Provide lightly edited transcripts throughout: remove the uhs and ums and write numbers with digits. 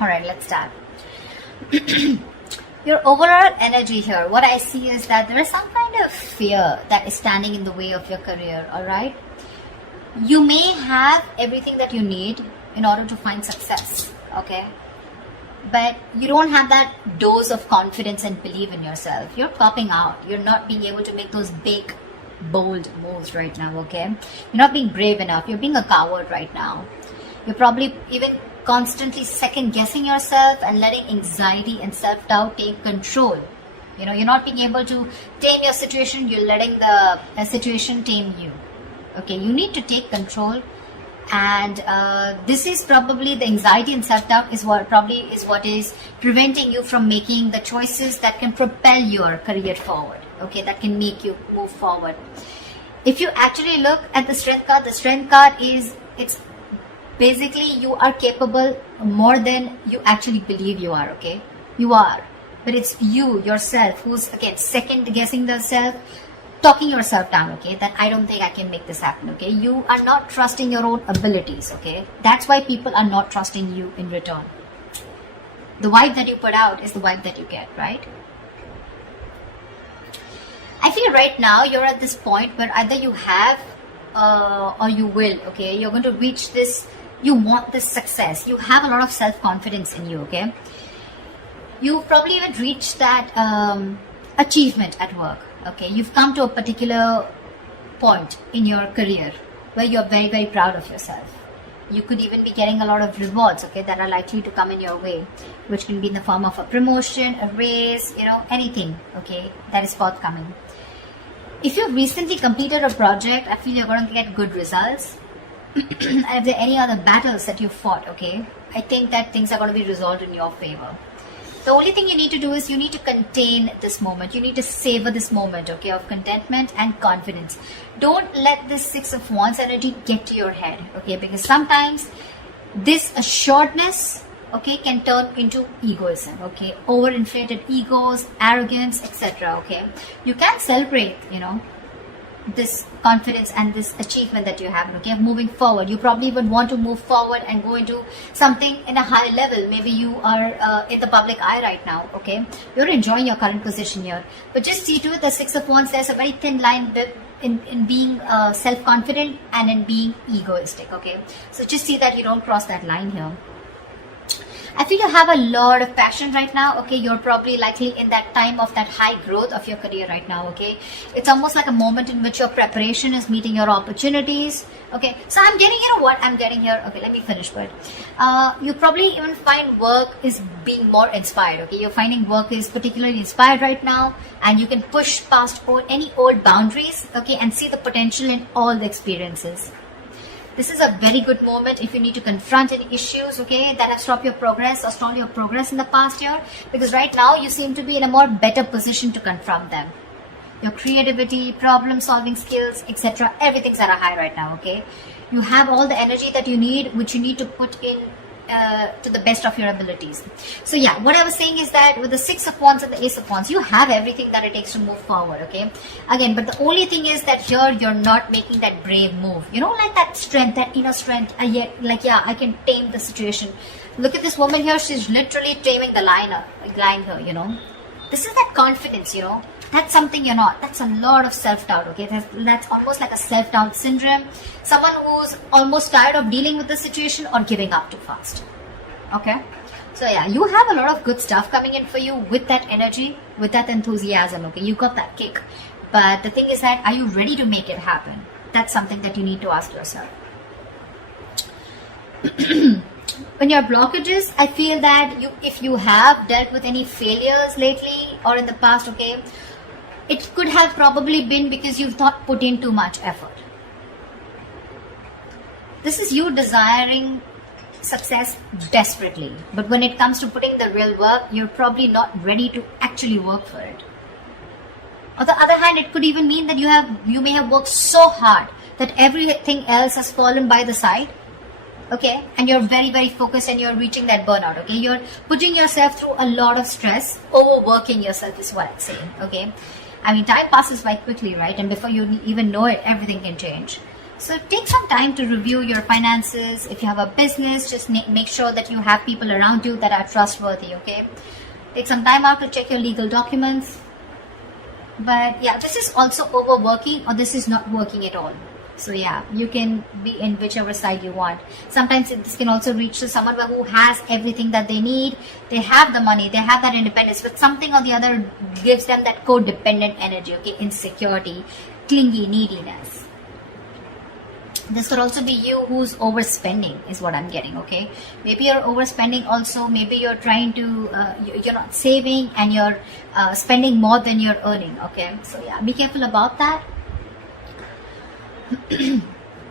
All right, let's start. Your overall energy here, what I see is that there is some kind of fear that is standing in the way of your career. All right, you may have everything that you need in order to find success, okay, but you don't have that dose of confidence and belief in yourself. You're popping out. You're not being able to make those big, bold moves right now, okay? You're not being brave enough. You're being a coward right now. You're probably even constantly second guessing yourself and letting anxiety and self-doubt take control. You know, you're not being able to tame your situation. You're letting the situation tame you. Okay, you need to take control, and this is probably the anxiety and self-doubt is what is preventing you from making the choices that can propel your career forward. Okay, that can make you move forward. If you actually look at the strength card is, it's basically you are capable more than you actually believe you are. Okay, you are, but it's you yourself who's again second guessing the self, talking yourself down, okay, that I don't think I can make this happen, okay. You are not trusting your own abilities, okay. That's why people are not trusting you in return. The vibe that you put out is the vibe that you get, right? I feel right now you're at this point where either you have or you will, okay. You're going to reach this, you want this success. You have a lot of self-confidence in you, okay. You probably even reached that achievement at work. Okay, you've come to a particular point in your career where you're very, very proud of yourself. You could even be getting a lot of rewards, okay, that are likely to come in your way, which can be in the form of a promotion, a raise, you know, anything, okay, that is forthcoming. If you've recently completed a project, I feel you're going to get good results. And if there are any other battles that you fought, okay, I think that things are going to be resolved in your favor. The only thing you need to do is you need to contain this moment. You need to savor this moment, okay, of contentment and confidence. Don't let this Six of Wands energy get to your head, okay, because sometimes this assuredness, okay, can turn into egoism, okay, overinflated egos, arrogance, etc., okay. You can celebrate, you know, this confidence and this achievement that you have, okay, moving forward. You probably even want to move forward and go into something in a higher level. Maybe you are in the public eye right now, okay, you're enjoying your current position here, but just see to it, the Six of Wands, there's a very thin line in being self-confident and in being egoistic, okay, so just see that you don't cross that line here. I feel you have a lot of passion right now, okay. You're probably likely in that time of that high growth of your career right now, okay. It's almost like a moment in which your preparation is meeting your opportunities, okay. So I'm getting, you know what I'm getting here, okay, let me finish with. You probably even find work is being more inspired, okay. You're finding work is particularly inspired right now, and you can push past any old boundaries, okay, and see the potential in all the experiences. This is a very good moment if you need to confront any issues, okay, that have stopped your progress or stalled your progress in the past year, because right now you seem to be in a more better position to confront them. Your creativity, problem solving skills, etc., everything's at a high right now, okay. You have all the energy that you need, which you need to put in to the best of your abilities. So yeah, what I was saying is that with the Six of Wands and the Ace of Wands, you have everything that it takes to move forward, okay. Again, but the only thing is that here you're not making that brave move, you know, like that strength, that inner strength, like, yeah, I can tame the situation. Look at this woman here, she's literally taming the line here, you know. This is that confidence, you know. That's something you're not. That's a lot of self-doubt, okay. That's almost like a self-doubt syndrome. Someone who's almost tired of dealing with the situation or giving up too fast, okay. So yeah, you have a lot of good stuff coming in for you with that energy, with that enthusiasm, okay. You got that kick, but the thing is that, are you ready to make it happen? That's something that you need to ask yourself. When your blockages, I feel that if you have dealt with any failures lately or in the past, okay, it could have probably been because you've not put in too much effort. This is you desiring success desperately, but when it comes to putting the real work, you're probably not ready to actually work for it. On the other hand, it could even mean that you may have worked so hard that everything else has fallen by the side, okay, and you're very, very focused and you're reaching that burnout, okay. You're putting yourself through a lot of stress, overworking yourself is what I'm saying, okay. I mean, time passes by quickly, right? And before you even know it, everything can change. So take some time to review your finances. If you have a business, just make sure that you have people around you that are trustworthy, okay? Take some time out to check your legal documents. But yeah, this is also overworking, or this is not working at all. So yeah, you can be in whichever side you want. Sometimes this can also reach to someone who has everything that they need. They have the money, they have that independence, but something or the other gives them that codependent energy, okay? Insecurity, clingy, neediness. This could also be you who's overspending, is what I'm getting, okay? Maybe you're overspending also. Maybe you're trying to, you're not saving and you're spending more than you're earning, okay? So yeah, be careful about that.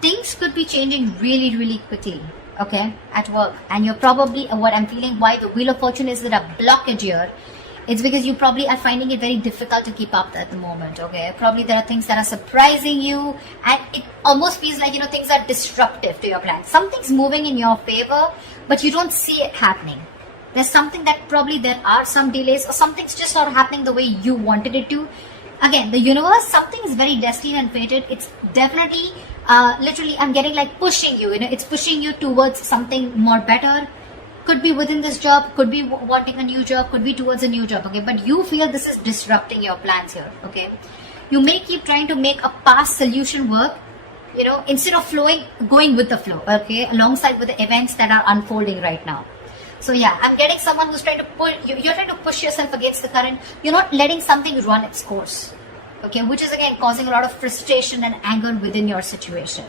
Things could be changing really, really quickly, okay, at work. And you're probably, what I'm feeling, why the Wheel of Fortune is that a blockage here, it's because you probably are finding it very difficult to keep up at the moment, okay? Probably there are things that are surprising you, and it almost feels like, you know, things are disruptive to your plans. Something's moving in your favor, but you don't see it happening. There's something that probably there are some delays, or something's just not happening the way you wanted it to. Again, the universe, something is very destined and fated. It's definitely, literally, I'm getting like pushing you, you know, it's pushing you towards something more better. Could be within this job, could be wanting a new job, could be towards a new job, okay? But you feel this is disrupting your plans here, okay? You may keep trying to make a past solution work, you know, instead of going with the flow, okay? Alongside with the events that are unfolding right now. So yeah, I'm getting someone who's trying to pull, you're trying to push yourself against the current. You're not letting something run its course, okay? Which is again causing a lot of frustration and anger within your situation.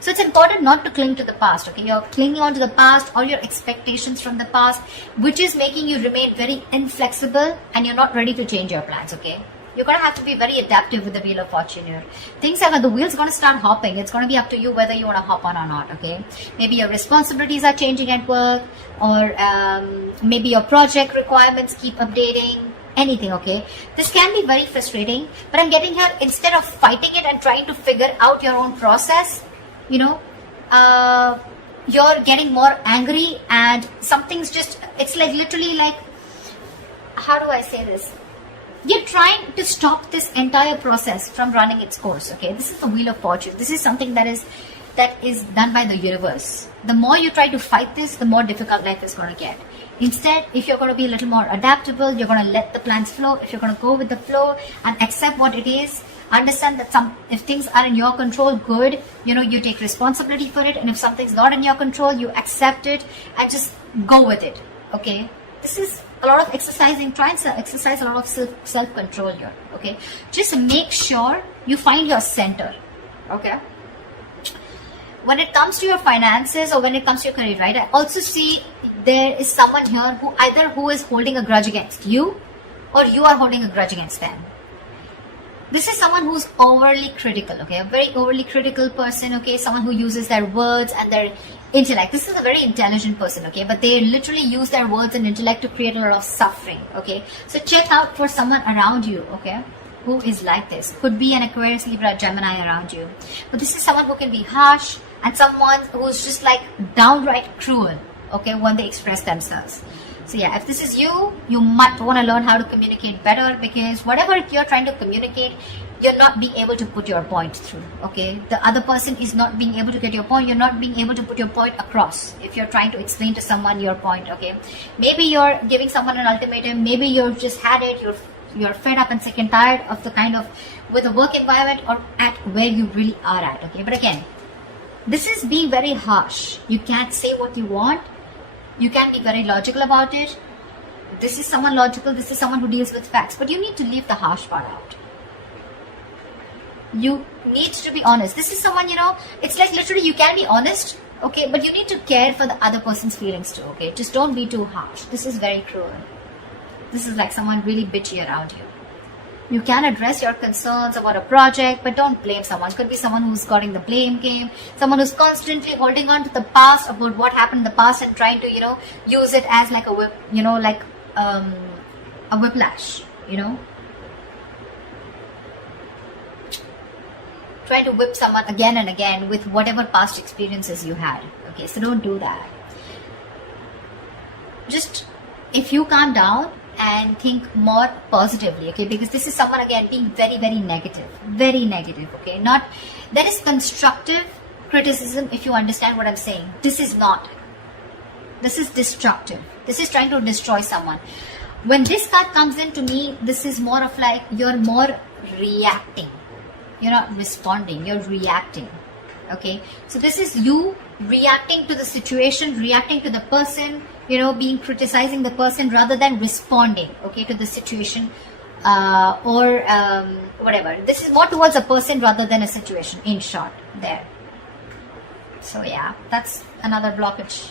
So it's important not to cling to the past, okay? You're clinging on to the past, all your expectations from the past, which is making you remain very inflexible, and you're not ready to change your plans, okay? You're going to have to be very adaptive with the Wheel of Fortune here. Things are, the wheel's going to start hopping. It's going to be up to you whether you want to hop on or not, okay? Maybe your responsibilities are changing at work, or maybe your project requirements keep updating. Anything, okay? This can be very frustrating, but I'm getting here, instead of fighting it and trying to figure out your own process, you know, you're getting more angry, and something's just, it's like literally like, how do I say this? You're trying to stop this entire process from running its course, okay? This is the Wheel of Fortune. This is something that is done by the universe. The more you try to fight this, the more difficult life is going to get. Instead, if you're going to be a little more adaptable, you're going to let the plans flow. If you're going to go with the flow and accept what it is, understand that if things are in your control, good, you know, you take responsibility for it. And if something's not in your control, you accept it and just go with it, okay? This is a lot of exercising. Try and exercise a lot of self-control here, okay? Just make sure you find your center, okay? When it comes to your finances, or when it comes to your career, right, I also see there is someone here who is holding a grudge against you, or you are holding a grudge against them. This is someone who's overly critical, okay? A very overly critical person, okay? Someone who uses their words and their intellect. This is a very intelligent person, okay? But they literally use their words and intellect to create a lot of suffering, okay? So check out for someone around you, okay, who is like this. Could be an Aquarius, Libra, Gemini around you. But this is someone who can be harsh, and someone who's just like downright cruel, okay, when they express themselves. So yeah, if this is you, you might want to learn how to communicate better, because whatever you're trying to communicate, you're not being able to put your point through, okay? The other person is not being able to get your point. You're not being able to put your point across if you're trying to explain to someone your point, okay? Maybe you're giving someone an ultimatum. Maybe you've just had it. You're fed up and sick and tired of the kind of, with the work environment or at where you really are at, okay? But again, this is being very harsh. You can't say what you want. You can be very logical about it. This is someone logical. This is someone who deals with facts. But you need to leave the harsh part out. You need to be honest. This is someone, you know, it's like literally you can be honest, okay, but you need to care for the other person's feelings too, okay? Just don't be too harsh. This is very cruel. This is like someone really bitchy around you. You can address your concerns about a project, but don't blame someone. Could be someone who's got in the blame game, someone who's constantly holding on to the past, about what happened in the past, and trying to, you know, use it as like a whip, you know, like a whiplash, you know. Try to whip someone again and again with whatever past experiences you had. Okay, so don't do that. Just, if you calm down and think more positively, okay? Because this is someone, again, being very, very negative, okay? Not, there is constructive criticism, if you understand what I'm saying. This is not. This is destructive. This is trying to destroy someone. When this card comes in, to me, this is more of like, you're more reacting. You're not responding, you're reacting, okay? So this is you reacting to the situation, reacting to the person, being criticizing the person rather than responding, okay, to the situation or whatever. This is more towards a person rather than a situation, in short, there. So yeah, that's another blockage.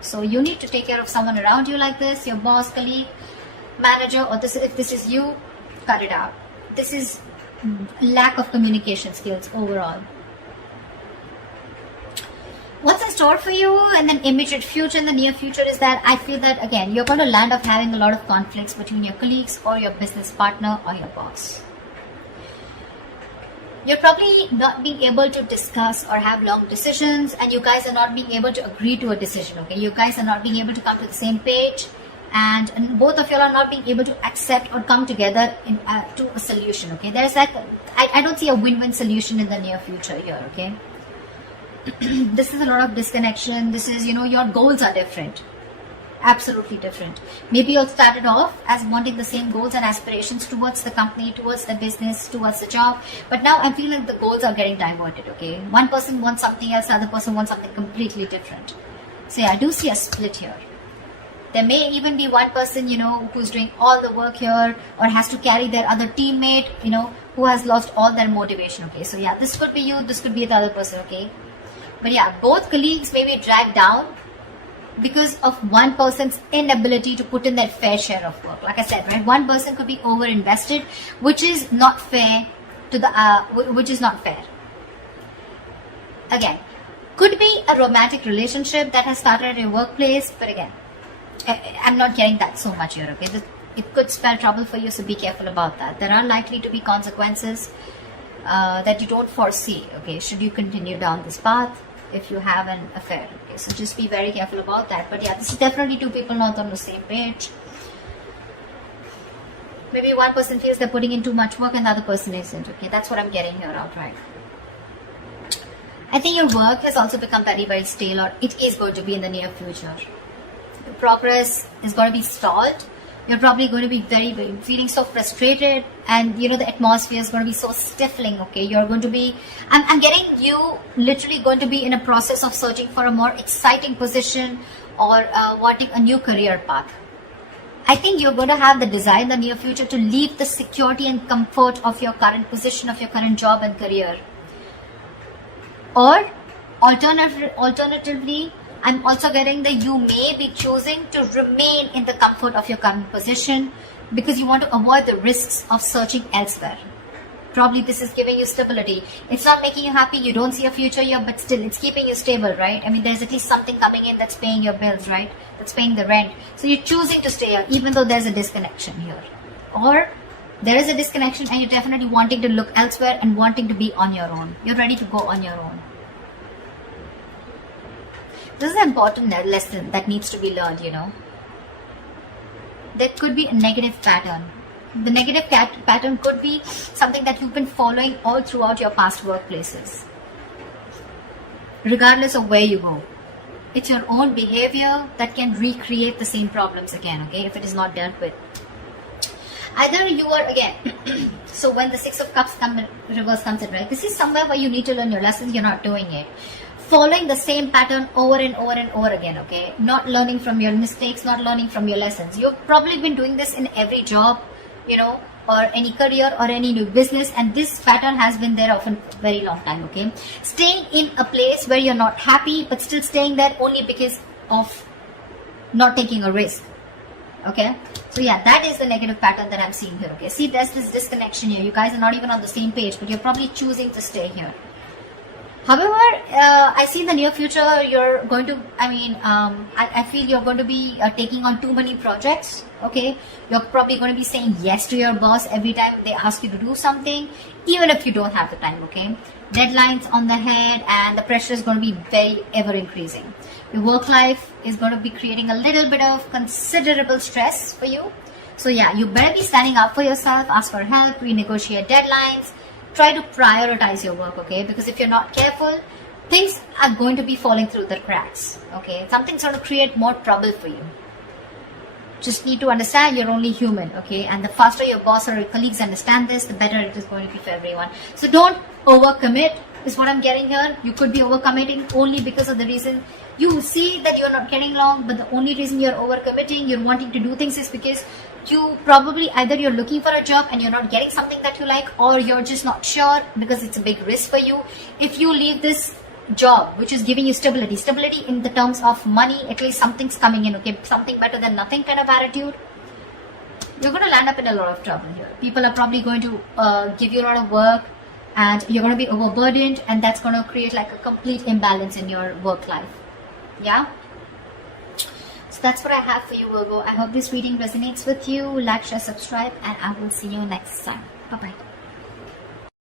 So you need to take care of someone around you like this, your boss, colleague, manager, or if this is you, cut it out. This is lack of communication skills overall. What's in store for you and then immediate future in the near future is that I feel that, again, you're going to land up having a lot of conflicts between your colleagues or your business partner or your boss. You're probably not being able to discuss or have long decisions, and you guys are not being able to agree to a decision, okay? You guys are not being able to come to the same page, and both of you are not being able to accept or come together to a solution, okay? There's like, I don't see a win-win solution in the near future here, okay? This is a lot of disconnection. This is, your goals are different. Absolutely different. Maybe you started off as wanting the same goals and aspirations towards the company, towards the business, towards the job. But now I feel like the goals are getting diverted, okay? One person wants something else, the other person wants something completely different. So yeah, I do see a split here. There may even be one person, who's doing all the work here or has to carry their other teammate, who has lost all their motivation, okay? So yeah, this could be you, this could be the other person, okay? But yeah, both colleagues may be dragged down because of one person's inability to put in their fair share of work. Like I said, right? One person could be over-invested, which is not fair to the, which is not fair. Again, could be a romantic relationship that has started at your workplace, but again, I'm not getting that so much here, okay? It could spell trouble for you, so be careful about that. There are likely to be consequences that you don't foresee, okay, should you continue down this path if you have an affair, okay? So just be very careful about that. But yeah, this is definitely two people not on the same page. Maybe one person feels they're putting in too much work and the other person isn't, okay? That's what I'm getting here outright. I think your work has also become very, very stale, or it is going to be in the near future. Your progress is going to be stalled. You're probably going to be very, very feeling so frustrated, and the atmosphere is going to be so stifling, okay? You're going to be, I'm getting you literally going to be in a process of searching for a more exciting position or wanting a new career path. I think you're going to have the desire in the near future to leave the security and comfort of your current position, of your current job and career. Or alternatively, I'm also getting that you may be choosing to remain in the comfort of your current position because you want to avoid the risks of searching elsewhere. Probably this is giving you stability. It's not making you happy, you don't see a future here, but still it's keeping you stable, right? I mean, there's at least something coming in that's paying your bills, right? That's paying the rent. So you're choosing to stay here even though there's a disconnection here. Or there is a disconnection and you're definitely wanting to look elsewhere and wanting to be on your own. You're ready to go on your own. This is an important lesson that needs to be learned, There could be a negative pattern. The negative pattern could be something that you've been following all throughout your past workplaces. Regardless of where you go. It's your own behavior that can recreate the same problems again, okay, if it is not dealt with. Either you are, again, so when the Six of Cups reverse comes in, right? This is somewhere where you need to learn your lessons, you're not doing it. Following the same pattern over and over and over again, okay? Not learning from your mistakes, not learning from your lessons. You've probably been doing this in every job, or any career or any new business, and this pattern has been there for a very long time, okay? Staying in a place where you're not happy, but still staying there only because of not taking a risk, okay? So yeah, that is the negative pattern that I'm seeing here, okay? See, there's this disconnection here. You guys are not even on the same page, but you're probably choosing to stay here. However, I see in the near future, you're going to, I feel you're going to be taking on too many projects, okay? You're probably going to be saying yes to your boss every time they ask you to do something, even if you don't have the time, okay? Deadlines on the head, and the pressure is going to be very ever increasing. Your work life is going to be creating a little bit of considerable stress for you. So yeah, you better be standing up for yourself, ask for help, renegotiate deadlines, try to prioritize your work, okay? Because if you're not careful, things are going to be falling through the cracks, okay? Something's going to create more trouble for you. Just need to understand you're only human, okay? And the faster your boss or your colleagues understand this, the better it is going to be for everyone. So don't overcommit, is what I'm getting here. You could be overcommitting only because of the reason you see that you're not getting along, but the only reason you're overcommitting, you're wanting to do things, is because you probably either you're looking for a job and you're not getting something that you like, or you're just not sure because it's a big risk for you. If you leave this job which is giving you stability in the terms of money, at least something's coming in, okay, something better than nothing kind of attitude, you're going to land up in a lot of trouble here. People are probably going to give you a lot of work, and you're going to be overburdened, and that's going to create like a complete imbalance in your work life. Yeah, so that's what I have for you, Virgo. I hope this reading resonates with you. Like, share, subscribe, and I will see you next time. Bye bye.